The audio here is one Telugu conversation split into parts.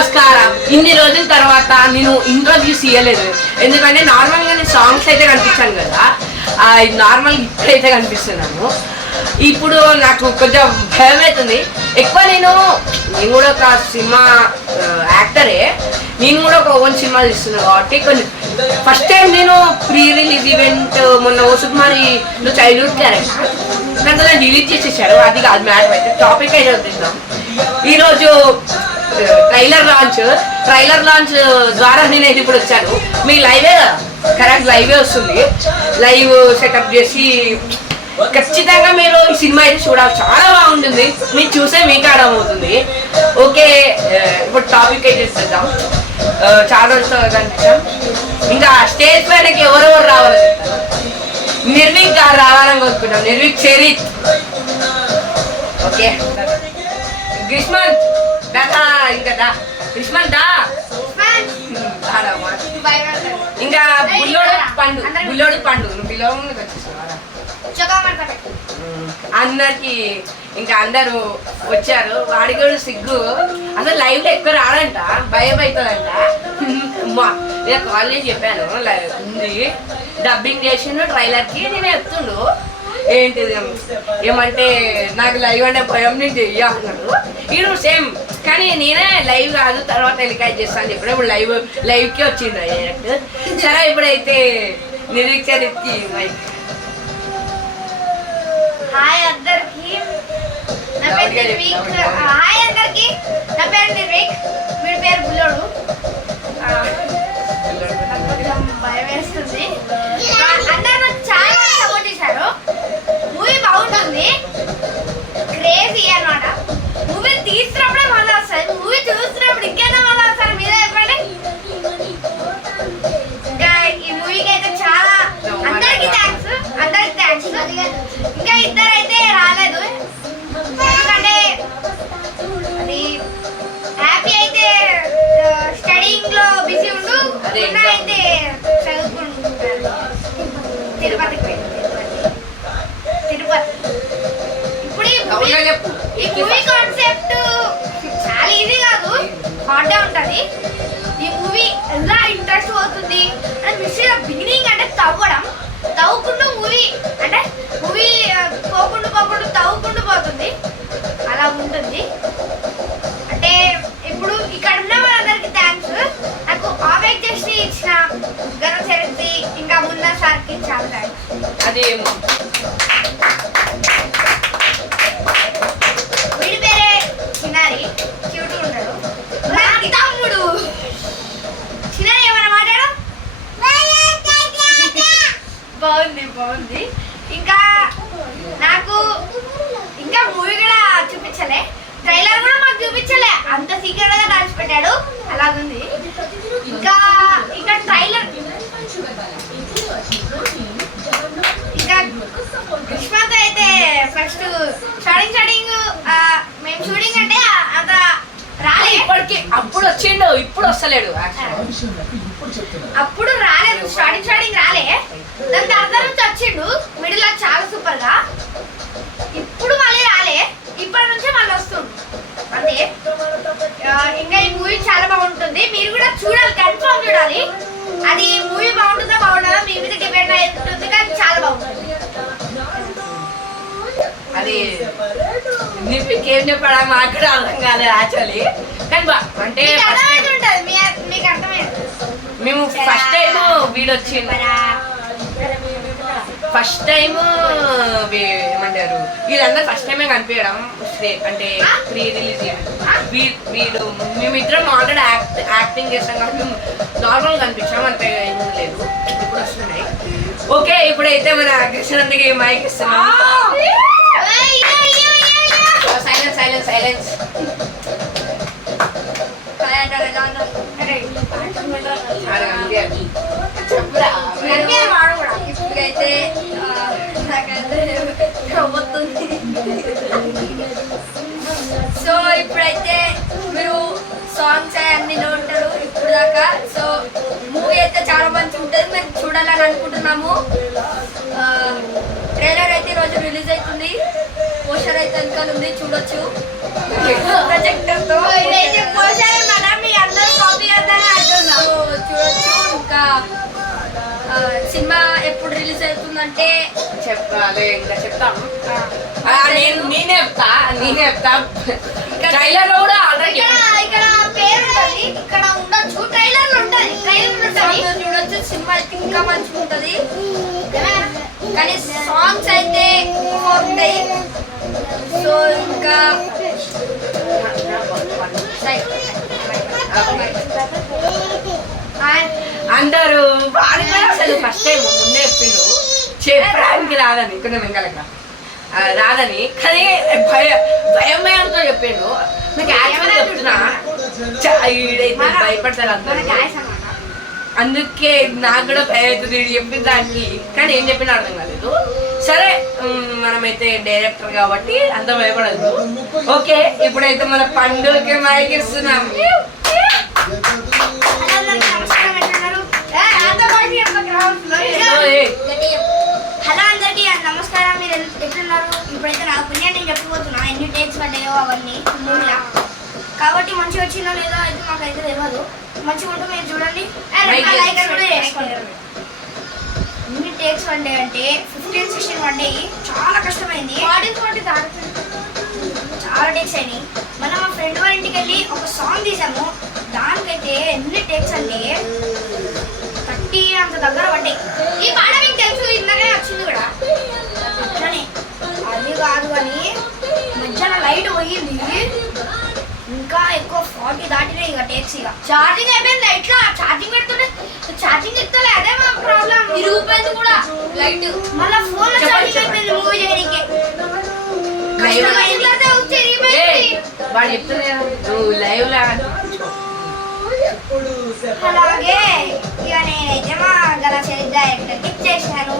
నమస్కారం. ఇన్ని రోజుల తర్వాత నేను ఇంట్రొడ్యూస్ చేయలేదు, ఎందుకంటే నార్మల్గా నేను సాంగ్స్ అయితే కనిపించాను కదా, నార్మల్ ఇప్పుడైతే కనిపిస్తున్నాను. ఇప్పుడు నాకు కొంచెం భయం అవుతుంది ఎక్కువ. నేను కూడా ఒక సినిమా యాక్టరే, నేను కూడా ఒక ఓన్ సినిమా తీస్తున్నాను కాబట్టి కొంచెం ఫస్ట్ టైం నేను ప్రీ రిలీజ్ ఈవెంట్ మొన్న ఓసుకుమారి చైల్డ్హుడ్ క్యారెక్టర్ దాంట్లో డిలీట్ చేసేసారు. అది కాదు మ్యాటర్. అయితే టాపిక్ అయితే వద్దాం. ఈరోజు ట్రైలర్ లాంచ్ ద్వారా నేను ఇప్పుడు వచ్చాను. మీ లైవే కరెక్ట్ లైవే వస్తుంది. లైవ్ సెటప్ చేసి ఖచ్చితంగా మీరు ఈ సినిమా అయితే చూడాలి, చాలా బాగుంటుంది. మీరు చూసే మీకు అర్థమవుతుంది. ఓకే, ఇప్పుడు టాపిక్ అయితే చేద్దాం. చాలా రోజులతో కనిపించాం. ఇంకా స్టేజ్ పైనకి ఎవరెవరు రావాలని చెప్తారు. నిర్విక్ గారు రావాలని కోరుకుంటాం. నిర్విక్ చరిత్. ఓకే, గ్రీష్మంత్ దాదా, ఇంకా గ్రీష్మంత్ దా, ఇంకా బుల్లోడు పండు నువ్వు పిలవ ముందుకు వచ్చేసావా? అందరికి ఇంకా అందరూ వచ్చారు. వాడి కూడా సిగ్గు, అసలు లైవ్ లో ఎక్కువ రాడంట, భయం అవుతుందంట. నేను కాలేజ్ చెప్పాను ఉంది డబ్బింగ్ చేసిండు ట్రైలర్ కి. నేను చెప్తుండు ఏంటిది ఏమంటే నాకు లైవ్ అంటే భయం, నేను చెయ్య అన్నాడు. ఈడు సేమ్, కానీ నేనే లైవ్ కాదు తర్వాత టెలికాస్ట్ చేస్తాను చెప్పాను. ఇప్పుడు లైవ్కి వచ్చిండు డైరెక్ట్. సరే, ఇప్పుడైతే నిరీక్షకి మైక్. హాయ్ అందరికి, నా పేరు నిర్విక్. హాయ్ అందరికి, నా పేరు నిర్విక్. వీడి పేరు బుల్లోడు. కొంచెం భయం వేస్తుంది. అందరూ నాకు చాలా సపోర్ట్ చేశారు. మూవీ బాగుంటుంది, క్రేజీ అన్నమాట. మూవీ తీస్తున్నప్పుడే మళ్ళీ వస్తుంది, మూవీ చూస్తున్నప్పుడు ఇంకేనా మళ్ళీ వస్తారు. మీరే చెప్పండి. ఇంకా ఈ మూవీకి అయితే చాలా అందరికి థ్యాంక్స్. ఇంకా ఇద్దరైతే రాలేదు, ఎందుకంటే అది హ్యాపీ అయితే స్టడీయింగ్ లో బిజీ ఉండు, అయితే చదువుకుంటుంటారు. తిరుపతి. ఇప్పుడు ఈ మూవీ కాన్సెప్ట్ చాలా ఈజీ కాదు, హార్డే ఉంటుంది. ఈ మూవీ ఎలా ఇంట్రెస్ట్ అవుతుంది అని మిస్టరీ బిగినింగ్ అంటే తవ్వుకుంటూ మూవీ అంటే మూవీ పోకుండా తవ్వుకుంటూ పోతుంది, అలా ఉంటుంది. అంటే ఇప్పుడు ఇక్కడ ఉన్న వాళ్ళందరికీ థ్యాంక్స్. నాకు ఆవేక్ చేసి ఇచ్చిన గణ చరిత్రి ఇంకా మున్నా సార్కి చాలా థ్యాంక్స్. వీడి పేరే చిన్నారి, క్యూట్ ఉంటాడు. తమ్ముడు చిన్నారి ఏమన్నా మాట్లాడు. బాగుంది. ఇంకా నాకు ఇంకా మూవీ కూడా చూపించలే, ట్రైలర్ కూడా మాకు చూపించలే, అంత సీక్రెట్ గా దాచిపెట్టాడు, అలాగుంది. ఇంకా ట్రైలర్ ఇంకా గ్రీష్మతో అయితే ఫస్ట్ స్టార్టింగ్ మేము షూటింగ్ అంటే అంత రాలే. ఇప్పటికి అప్పుడు వచ్చిండు, ఇప్పుడు వస్తలేడు. అప్పుడు రాలేదు, స్టార్టింగ్ రాలే. దాని తర్వాత నుంచి వచ్చిండు మిడిల్ లో చాలా సూపర్ గా. ఇప్పుడు మళ్ళీ రాలే, ఇప్పటి నుంచి మళ్ళీ వస్తుండు అంతే. ఇంకా ఈ మూవీ చాలా బాగుంటుంది, మీరు కూడా చూడాలి, కన్ఫర్మ్ చూడాలి. అది మూవీ బాగుంటుందా మీ మీద డిపెండ్ అయి ఉంటుంది, కానీ చాలా బాగుంటుంది. అది ఏం చెప్పాడా మాకు కూడా అర్థం కాలేదు యాక్చువల్లీ, కానీ అంటే మీకు అర్థమైంది. మేము ఫస్ట్ టైం వీడు వచ్చింది, ఫస్ట్ టైం ఏమంటారు వీళ్ళందరూ ఫస్ట్ టైమే కనిపించడం అంటే ప్రీ రిలీజ్ వీడు మేమిద్దరం ఆల్రెడీ యాక్టింగ్ చేస్తాం కాబట్టి నార్మల్ కనిపించాం, అంతే ఏం లేదు. ఇప్పుడు వస్తున్నాయి. ఓకే, ఇప్పుడైతే మన కృష్ణకి మైక్ ఇస్తున్నాం. సైలెన్స్ చెప్పురా. ఇప్పుడైతే సో ఇప్పుడైతే మీరు సాంగ్స్ అన్ని ఉంటారు ఇప్పుడు దాకా. సో మూవీ అయితే చాలా మంచి ఉంటుంది, మేము చూడాలని అనుకుంటున్నాము. ట్రైలర్ అయితే ఈరోజు రిలీజ్ అవుతుంది, పోస్టర్ అయితే వెనకాల ఉంది, చూడొచ్చు. ప్రొజెక్టర్ తో పోస్టర్ అన్నమాట. మీ చూడొచ్చు. ఇంకా సినిమా ఎప్పుడు రిలీజ్ అవుతుందంటే చెప్పాలి, ఇంకా చెప్తాను. నేనే చెప్తా. ట్రైలర్ లో కూడా ఆల్రెడీ ఇక్కడ పేరు ఉంటది, ఇక్కడ ఉండొచ్చు. ట్రైలర్ లో ఉంటది, చూడొచ్చు. సినిమా అయితే ఇంకా మంచిగా ఉంటది, కానీ సాంగ్స్ అయితే బాగుంటాయి. సో ఇంకా అందరూ వాడు కూడా అసలు ఫస్ట్ టైం ముందే చెప్పిండు చెప్పడానికి రాదని, కొంచెం వెంకలక రాదని, కానీ భయంతో చెప్పిండు. నాకు యాక్చువల్గా చెప్తున్నా ఈడైతే భయపడతారు అందరూ, అందుకే నాకు కూడా భయం అవుతుంది చెప్పిన దానికి. కానీ ఏం చెప్పినా అర్థం కాలేదు. సరే మనమైతే డైరెక్టర్ కాబట్టి అంత భయపడదు. ఓకే, ఇప్పుడైతే మన పండుగకి మైక్ ఇస్తున్నాం. హలో అందరికి నమస్కారం. మీరు ఎట్లున్నారు? ఇప్పుడైతే నా ఒపీనియన్ నేను చెప్పబోతున్నా. ఎన్ని టేక్స్ పడ్డాయో అవన్నీ మూవీలా, కాబట్టి మంచిగా వచ్చిందో లేదో అయితే మాకైతే తెలియదు. మంచిగా ఉంటే మీరు చూడండి, లైక్ కూడా చేసుకోండి. ఎన్ని టేక్స్ పడ్డాయి అంటే 15-16 పడ్డాయి. చాలా కష్టమైంది, 40 చాలా టేక్స్ అయినాయి. మనం మా ఫ్రెండ్ వాళ్ళ ఇంటికి వెళ్ళి ఒక సాంగ్ తీసాము, దానికైతే ఎన్ని టేక్స్ అంటే 30 అంత దగ్గర పడ్డాయి. ఈ పాట మీకు తెలుసు, ఇందాకే వచ్చింది కూడా. అట్లనే అది కాదు అని మధ్యాహ్నం లైట్ పోయింది, ఇంకా ఎక్కువ 40 దాటినాయి. ఇక టేక్స్ ఇక ఛార్జింగ్ అయిపోయింది. ఎట్లా ఛార్జింగ్ పెడుతుంటే ఛార్జింగ్ ఎత్తలే, అదే మా ప్రాబ్లం. ఇరిగిపోయింది కూడా లైట్. మళ్ళీ ఫోన్ లో ఛార్జింగ్ అయిపోయింది మూవీ చేయడానికి. వాడు చెప్తున్నా నువ్వు లైవ్ లా. అలాగే ఇక నేనైతే మా గల డైరెక్టర్ ఇచ్చేసాను.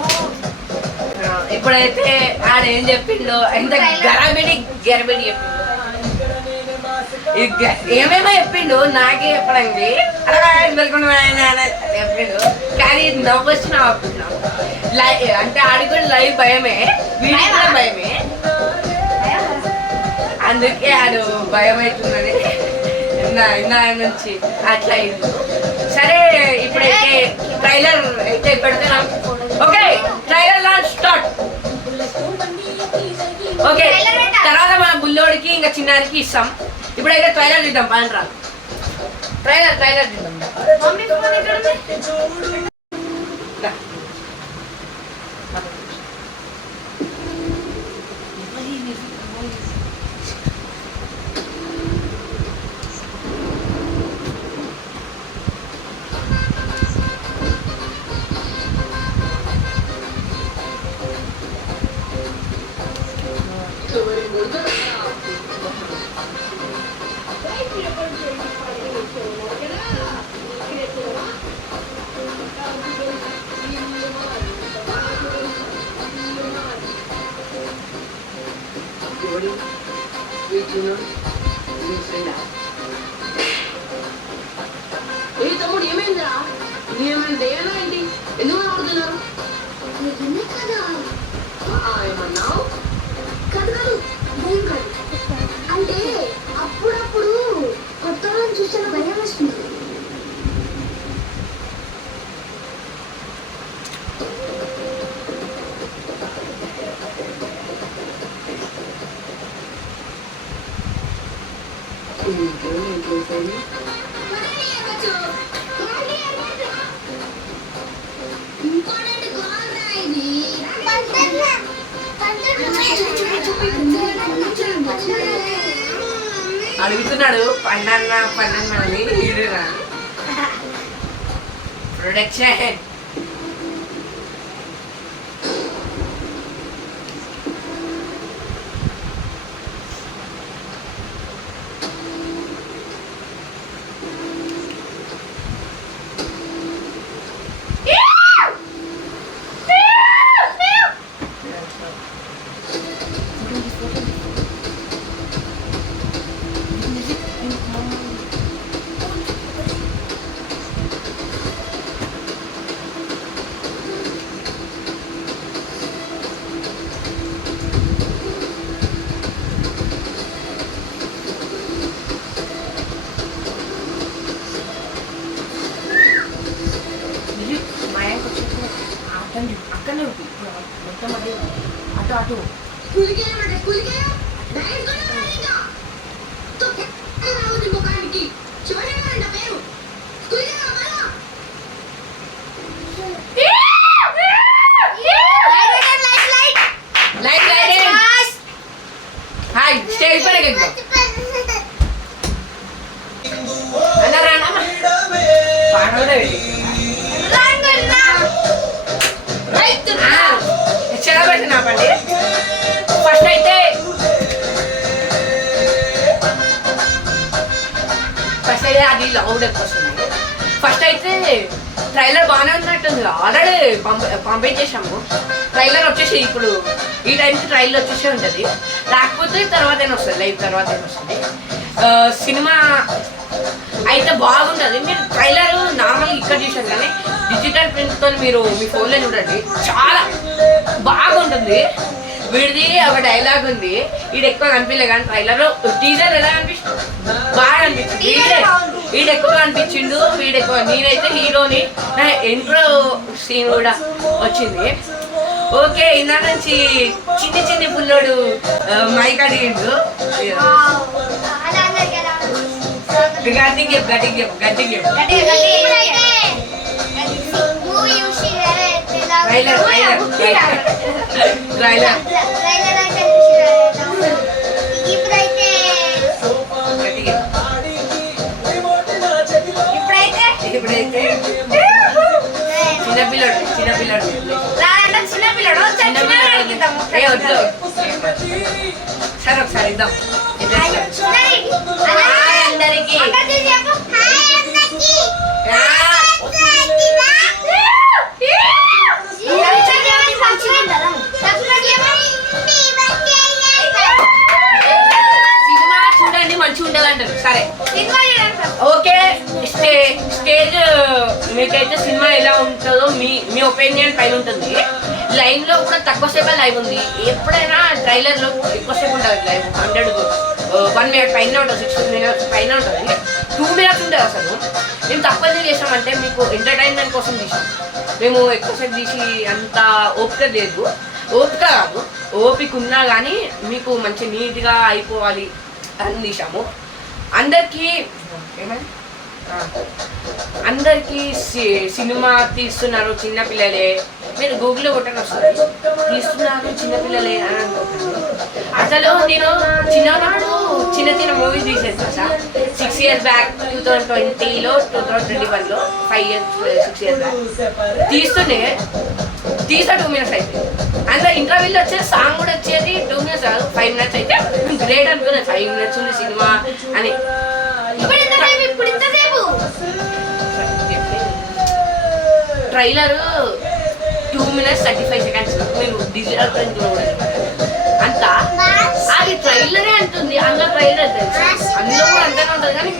ఇప్పుడైతే ఆయన ఏం చెప్పిండో, ఎంత గరబిడి చెప్పిండు, ఏమేమో చెప్పిండు. నాకే చెప్పడండి చెప్పిండు, కానీ నవ్వు వచ్చిన అంటే ఆడి కూడా లైవ్ భయమే, వీడి కూడా భయమే. అందుకే ఆడు భయం అవుతుందని నా నుంచి అట్లా అయింది. సరే, ఇప్పుడైతే ట్రైలర్ అయితే పెడుతున్నాం. Okay, trailer launch start. Okay, తర్వాత మన బుల్లోడికి ఇంకా చిన్నానికి ఇస్తాం. ఇప్పుడైతే ట్రైలర్ చూద్దాం. పండ్రా ట్రైలర్ చూద్దాం. తమ్ముడు ఏమైందిరా? ఏమైనా దేవనా ఏంటి? ఎందుకు ఆడుతున్నారు? ఏమన్నావు? కాదు భయం కాదు, అంటే అప్పుడప్పుడు కొత్త వాళ్ళని చూసిన భయం వస్తుంది. అడుగుతున్నాడు పండన్న అని హీరోనా ప్రొడక్షన్. అతను అక్కడనే ఉంది ఇప్పుడు మొత్తం అదే అటు అటు స్కూల్కి వెళ్ళమంటే స్కూల్కి డైరెక్ట్ గా రాలేదా తో రావుది ముఖానికి చూడలేదంట పేరు స్కూల్కి రావాలా లైట్ హాయ్ స్టేజ్ పైన ఎక్కుదాం అన్నారా పాడోడే చెడబెట్టిన పండి ఫస్ట్ అయితే అది లౌడ్ ఎక్కువ వస్తుంది ఫస్ట్ అయితే ట్రైలర్ బాగానే ఉన్నట్టుంది ఆల్రెడీ పంపించేసాము ట్రైలర్ వచ్చేసి ఇప్పుడు ఈ టైంకి ట్రైలర్ వచ్చేసి ఉంటుంది లేకపోతే తర్వాత ఏమైనా వస్తుంది లైవ్ తర్వాత ఏమైనా వస్తుంది సినిమా అయితే బాగుంటుంది మీరు ట్రైలర్ నార్మల్గా ఇక్కడ చూసారు కానీ డిజిటల్ ప్రింట్తో మీరు మీ ఫోన్లో చూడండి చాలా బాగుంటుంది వీడిది ఒక డైలాగ్ ఉంది వీడు ఎక్కువ కనిపించలే కానీ ట్రైలర్ టీజర్ ఎలా అనిపిస్తుంది బాగా అనిపించింది వీడు ఎక్కువ అనిపించిండు వీడు ఎక్కువ నేనైతే హీరోని నా ఇంట్రో సీన్ కూడా వచ్చింది ఓకే ఇందా నుంచి చిన్ని పుల్లోడు మైక్ అడిగిండు గట్టిగా చెప్పు ట్రైలర్ ఇప్పుడైతే చిన్నపిల్లడు సరే ఒకసారి ఇద్దాం అందరికి సినిమా చూడండి మంచిగా ఉండాలి అంటారు సరే ఓకే స్టేజ్ మీకైతే సినిమా ఎలా ఉంటుందో మీ ఒపీనియన్ పైన ఉంటుంది లైవ్ లో కూడా తక్కువసేపు లైవ్ ఉంది ఎప్పుడైనా ట్రైలర్ లో ఎక్కువసేపు ఉంటుంది లైవ్ 1 minute పైన ఉంటుంది 60 minutes పైన ఉంటుంది 2 minutes ఉంటుంది అసలు మేము తక్కువ ఎందుకు చేసామంటే మీకు ఎంటర్టైన్మెంట్ కోసం తీసాం మేము ఎక్కువసేపు తీసి అంత ఓపిక లేదు ఓపిక కాదు ఓపిక ఉన్నా కానీ మీకు మంచి నీట్గా అయిపోవాలి అని తీసాము అందరికీ సినిమా తీస్తున్నారు చిన్నపిల్లలే మీరు గూగుల్లో కొట్టని వస్తుంది తీస్తున్నారు చిన్నపిల్లలే అని అనుకుంటున్నాను అసలు నేను చిన్నప్పుడు చిన్న మూవీస్ తీసేస్తాను సార్ 6 years బ్యాక్ 2020లో 2021లో 5 years 6 years బ్యాక్ తీసా 2 minutes అయితే అందులో ఇంటర్వ్యూలో వచ్చేది సాంగ్ కూడా వచ్చేది 2 minutes కాదు 5 minutes అయితే గ్రేట్ అనుకున్నాను 5 minutes ఉంది సినిమా అని ట్రైలర్ 2 minutes 35 seconds మీరు డిజిటల్ ప్రింట్ అంత అది ట్రైలరే అంటుంది అందులో ట్రైలర్ తెలుసు అందులో కూడా అంతనే ఉంటుంది కానీ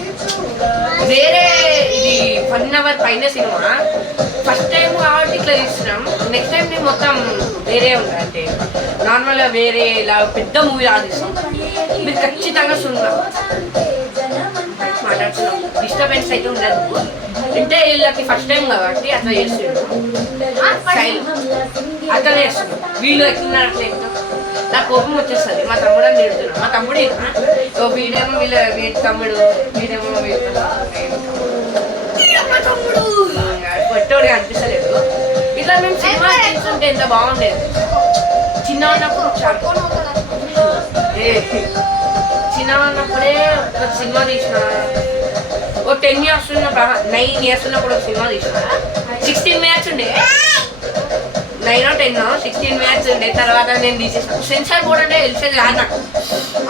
వేరే ఇది 1 hour పైన సినిమా ఫస్ట్ టైం కాబట్టి ఇట్లా తీస్తున్నాం నెక్స్ట్ టైం నేను మొత్తం వేరే ఉంటుంది అంటే నార్మల్గా వేరే ఇలా పెద్ద మూవీ ఆడిస్తాం మీరు ఖచ్చితంగా సున్నా మాట్లాడుతున్నాం డిస్టర్బెన్స్ అయితే ఉండదు అంటే వీళ్ళకి ఫస్ట్ టైం కాబట్టి అట్లా చేస్తున్నాడు అట్లా చేస్తున్నాడు వీళ్ళు ఎట్లున్నారు అట్లా నాకు కోపం వచ్చేస్తుంది మా తమ్ముడు అని తిడుతున్నాడు మా తమ్ముడు వీడేమో వీడి తమ్ముడు వీడేమో తమ్ముడు పొట్టోడిగా అనిపిస్తలేదు ఇట్లా మేము సినిమా చూస్తుంటే ఎంత బాగుండేది చిన్న ఉన్నప్పుడే ఒక సినిమా తీసిన ఓ 10 years ఉన్నప్పుడు 9 years ఉన్నప్పుడు ఒక సినిమా తీసిన 16 minutes ఉండే 9 or 10 16 minutes ఉండే తర్వాత నేను తీసేసాను సెన్సార్ బోర్డ్ అంటే తెలిసేది కాదు నాకు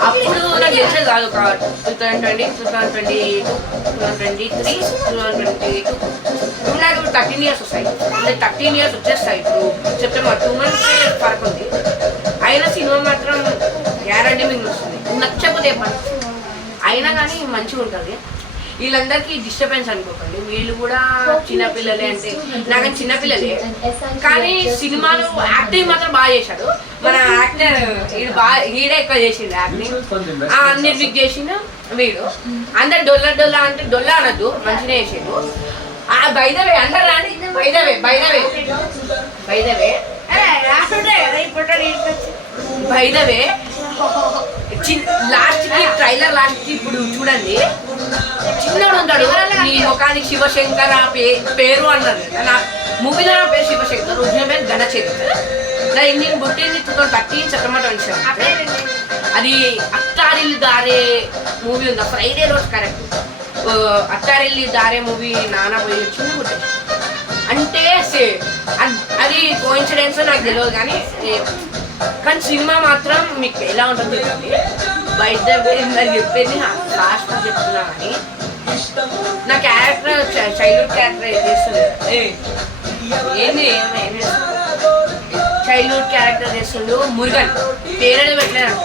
అప్పుడు నాకు తెలిసేది కాదు ఒక 2020 2022 2023 2022 నాకు ఇప్పుడు 13 years వస్తాయి అంటే 13 years వచ్చేస్తాయి ఇప్పుడు సెప్టెంబర్ 2 months ఫరక్ ఉంది అయినా సినిమా మాత్రం గ్యారంటీ మీకు వస్తుంది నచ్చకపోతే అయినా కానీ మంచిగా ఉంటుంది వీళ్ళందరికీ డిస్టర్బెన్స్ అనుకోకండి వీళ్ళు కూడా చిన్నపిల్లలే అంటే నాకు చిన్నపిల్లలే కానీ సినిమాలో యాక్టింగ్ మాత్రం బాగా చేశాడు మన యాక్టర్ వీడే ఎక్కువ చేసిండు యాక్టింగ్ నిర్విక్ చేసిన వీడు అందరు డొల్లా అంటే డొల్లా అనద్దు మంచిగా చేసిండు బైదవే అందరు రాని బైదవే రాసుంటాయి కదా ఇప్పుడు బైదవే లాస్ట్ కి ట్రైలర్ లాస్ట్ కి ఇప్పుడు చూడండి చిన్నోడు ఉంటాడు నీ ముఖానికి శివశంకర్ ఆ పేరు అన్నారు నా మూవీలో నా పేరు శివశంకర్ ఒరిజినల్ పేరు ఘనచేతన్ నా ఇండియన్ పుట్టింది 2013 సెప్టెంబర్ 27 అది అత్తారిల్లు దారే మూవీ ఉంది ఫ్రైడే రోజు కరెక్ట్ అత్తారిల్లి దారే మూవీ నాన్న పోయి వచ్చింది పుట్టింది అంటే అది కోఇన్సిడెన్స్ నాకు తెలియదు కానీ సినిమా మాత్రం మీకు ఎలా ఉంటుంది చెప్పండి బయట ఇందని చెప్పేది లాస్ట్ చెప్తున్నా కానీ నా క్యారెక్టర్ చైల్డ్హుడ్ క్యారెక్టర్ చేస్తుంది ఏంది చైల్డ్హుడ్ క్యారెక్టర్ చేస్తుండు మురుగన్ పేరు పెట్టలేదు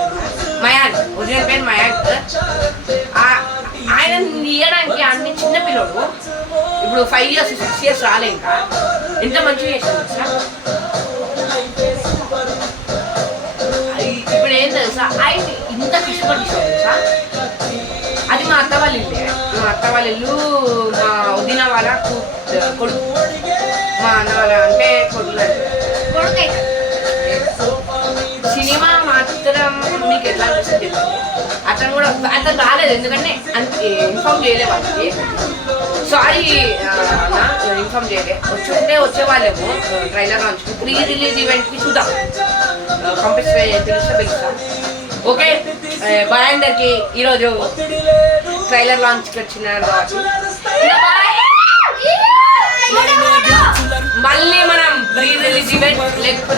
మయాంక్ ఒరిజినల్ పేరు మయాంక్ ఆయన తీయడానికి అన్ని చిన్న పిల్లడు ఇప్పుడు 5 years 6 years రాలే ఇంకా ఎంత మంచిగా చేసింది సార్ ఇప్పుడు ఏం తెలుసా ఆయన ఇంత కష్టపడి తెలుసా అది మా అత్త వాళ్ళ ఇల్లే మా అత్త వాళ్ళ ఇల్లు మా వదిన వాళ్ళ కొడుకు మా అన్న వాళ్ళ అంటే కొడుకు సినిమా మాత్రం మీకు ఎట్లా అనిపిస్తుంది అతను రాలేదు ఎందుకంటే ఇన్ఫార్మ్ చేయలే వాళ్ళకి సారీ ఇన్ఫార్మ్ చేయలే వచ్చే వాళ్ళేమో ట్రైలర్ లాంచ్ ప్రీ రిలీజ్ ఈవెంట్కి చూద్దాం పంపిస్తే పిలుస్తాం ఓకే బాయ్ అందరికి ఈరోజు ట్రైలర్ లాంచ్కి వచ్చిన మళ్ళీ మనం ప్రీ రిలీజ్ ఈవెంట్ లేకపోతే